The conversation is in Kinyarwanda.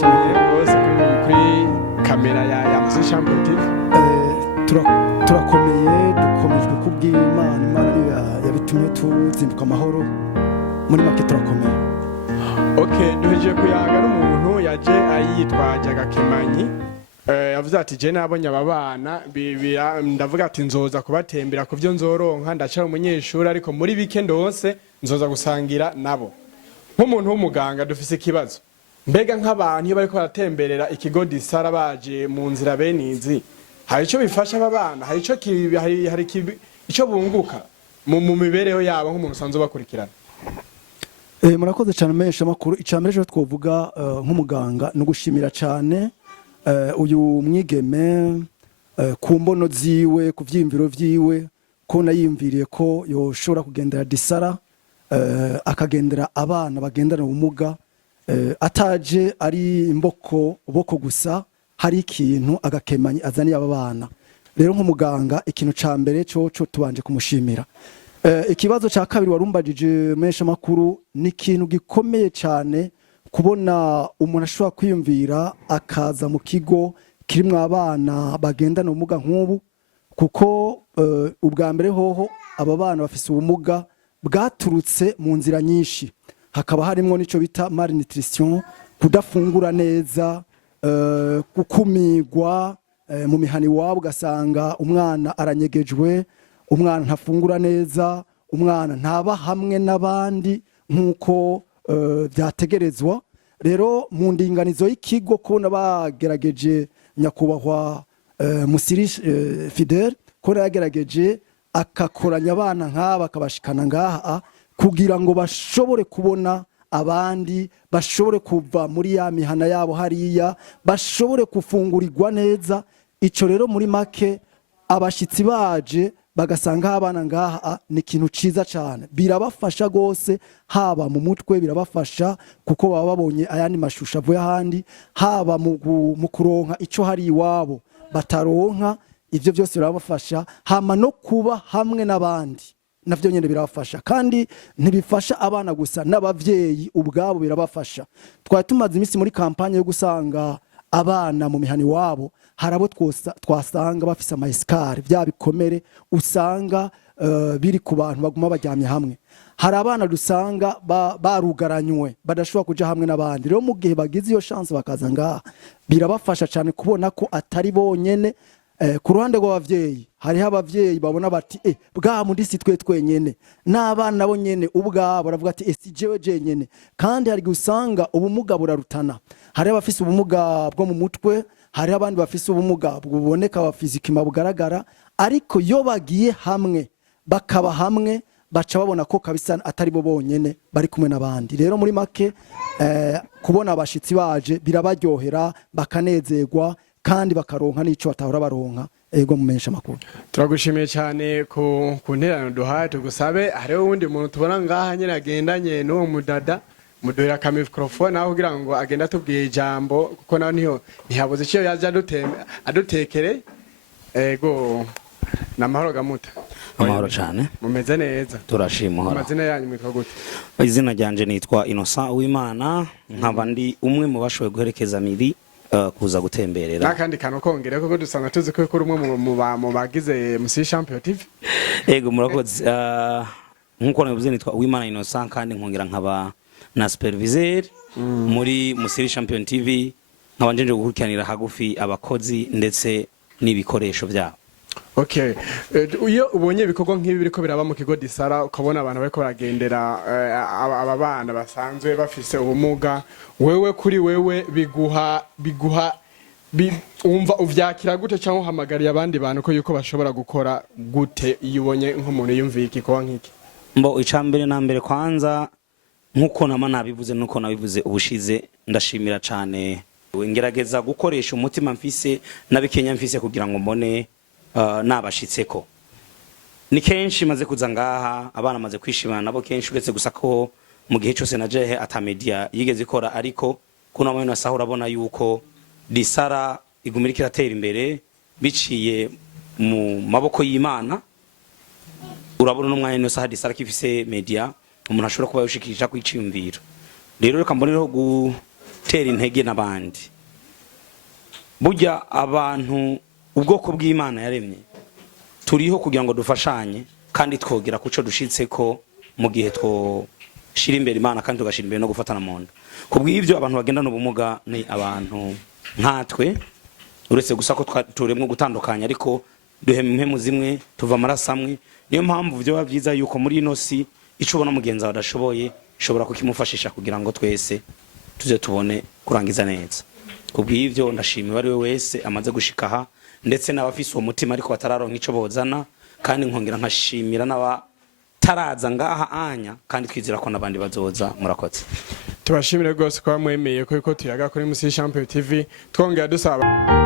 turabashimiye rwose kuri kamera ya Musi Champion TV. Turakomeye dukomejwe kubw'Imana. Imana niyo yabitumye tuzinduka amahoro. Muri make turakomeye. Okay, duhejeje kuyaga n'umuntu yaje ayitwaje agakemanyi. Yavuze ati je nabonye ababana ndavuga ati nzoza kubatembera ku byo nzoronka ndaca umunyeshuri ariko muri weekend hose nzoza gusangira nabo. Nk'umuntu w'umuganga dufise ikibazo. Mbega nk'abantu iyo bariko baratemberera ikigo Disara baje mu nzira benizi. Hari ico bifasha ababana, hari ico bunguka mu mibereho yabo nk'umuntu usanzwe bakurikirana. Murakoze cyane mesha makuru. Icambere cyo twovuga nk'umuganga no gushimira cyane uyu mwigeme ku mbono ziwe ku vyimviro vyiwe ko nayimviriye ko yoshobora kugendera Disara akagendera abana bagendana ubumuga ataje ari imboko gusa hari ikintu agakemanyi azaniye aba bana. Rero nk'umuganga ikintu ca mbere cyo tubanje kumushimira. Ikibazo ca kabiri warumbajije mesha makuru ni ikintu gikomeye cyane kubona umuntu ashobora kwiyumvira akaza mu kigo kirimwo abana bagendana ubumuga nk'ubu kuko ubwa mbere hoho aba bana bafise ubumuga bwaturutse mu nzira nyinshi. Hakaba harimo nico bita malnutrition, kudafungura neza, gukumigwa mu mihani wabo ugasanga umwana aranyegejwe, umwana ntafungura neza, umwana ntaba hamwe n'abandi nk'uko byategerezwa. Rero mu ndinganizo y'ikigo kubona bagerageje nyakubahwa Musiri Fidel ko yagerageje akakoranya abana nk'aba akabashikana ngaha kugira ngo bashobore kubona abandi, bashobore kuva muri ya mihana yabo hariya, bashobore kufungurirwa neza. Ico rero muri make abashitsi baje bagasanga abana ngaha ni ikintu ciza cyane, birabafasha gose, haba mu mutwe birabafasha kuko baba babonye ayandi mashusho avuye ahandi, haba mu kuronka ico hari iwabo bataronka, ivyo byose birabafasha, hama no kuba hamwe n'abandi navyo nyene birabafasha. Kandi ntibifasha abana gusa n'abavyeyi ubwabo birabafasha. Twari tumaze imisi muri kampanye yo gusanga abana mu mihani wabo, harabo twasanga bafise amaeskari bya bikomere usanga biri ku bantu baguma bajyamye hamwe. Hari abana dusanga barugaranywe badashobora kuja hamwe n'abandi. Rero mu gihe bagize iyo chance bakaza ngaha birabafasha cyane kubona ko atari bonyene. Ku ruhande rw'abavyeyi hariho abavyeyi babona bati bwa mundi si twe twenyene, n'abana nabo nyene ubwabo baravuga ati si jewe jenyene. Kandi hari gusanga ubumuga burarutana, hari abafise ubumuga bwo mu mutwe, hari abandi bafise ubumuga buboneka wa fizikima bugaragara, ariko yo bagiye hamwe bakaba hamwe baca babona ko kabisa atari bo bonyene bari kumwe n'abandi. Rero muri make kubona abashitsi baje birabaryohera bakanezerwa kandi bakaronka n'ico batahora baronka. Ego mumensha makuru turagushimiye cyane ku nterano duhaye. Tugusabe hariho uwundi muntu tubona ngaha nyene agendanye n'uwo mudada mudohera ka microphone aho kugira ngo agenda atubwiye ijambo kuko naho niho ntihabuze icyo yaje adutekere. Ego namahoro gamuta. Amahoro cyane. Mumeze neza? Turashima. Amazina yanyu mwitwa gute? Izina ryanje nitwa Innocent Uwimana, nkaba ndi umwe mu bashoboye guherekeza miri kuza gutemberera. Nakandi kantu kongere kuko dusanga tuzi ko kuri umwe mu bagize Musi Champion TV. Ego murakoze. Nkuko nabivuze nitwa Uwimana Innocent kandi nkongera nkaba na superviseur muri Musi Champion TV, nkaba nje gukurikiranira hagufi abakozi ndetse n'ibikoresho byabo. Okay. Iyo ubonye ibikorwa nk'ibi biriko biraba mu kigo Disara ukabona abantu bariko baragendera aba bana basanzwe bafise ubumuga, wewe kuri wewe biguha umva uvyakira gute cyangwa uhamagariye abandi bantu ko yuko bashobora gukora gute iyo ubonye nk'umuntu yumviye igikorwa nk'iki? Mbo icambere na mbere kwanza nkuko nabivuze nuko nabivuze ubushize, ndashimira cyane ngerageza gukoresha umutima mfise nabikenya mfise kugira ngo mbone nabashitseko. Ni kenshi maze kuza ngaha abana maze kwishimana nabo kenshi uretse gusa ko mu gihe cyose naje ata media yigeze ikora, ariko kuno mwe nasaho urabona yuko Disara igumira kiratera imbere biciye mu maboko y'Imana. Urabona n'umwanya no saha Disara kifise media umuntu ashobora kuba yoshikisha kwiciyumvira. Rero reka mbonereho gutera intege n'abandi. Burya abantu ubwoko bw'Imana yaremye turiho kugira ngo dufashanye kandi twogera kuco dushitseko mu gihe shira imbere Imana kandi tugashira imbere no gufatana mu nda. Kubw'ivyo abantu bagendana ubumuga ni abantu nkatwe, uretse gusa ko turemwe gutandukanya ariko duhemu zimwe tuva amaraso amwe. Niyo mpamvu byo bavyiza yuko muri ino si ico ubona mugenzi wawe adashoboye ishobora kukimufashisha kugira ngo twese tuze tubone kurangiza neza. Kubw'ivyo ndashimira ari we wese amaze gushika aha, ndetse n'abafise uwo mutima ariko batararonka ico bozana, kandi nkongera nkashimira n'abataraza ngaha anya, kandi twizera ko nabandi bazoza. Murakoze. Tubashimire rwose ko mwemeye ko tuyaga kuri Musi Champion TV, twongera dusaba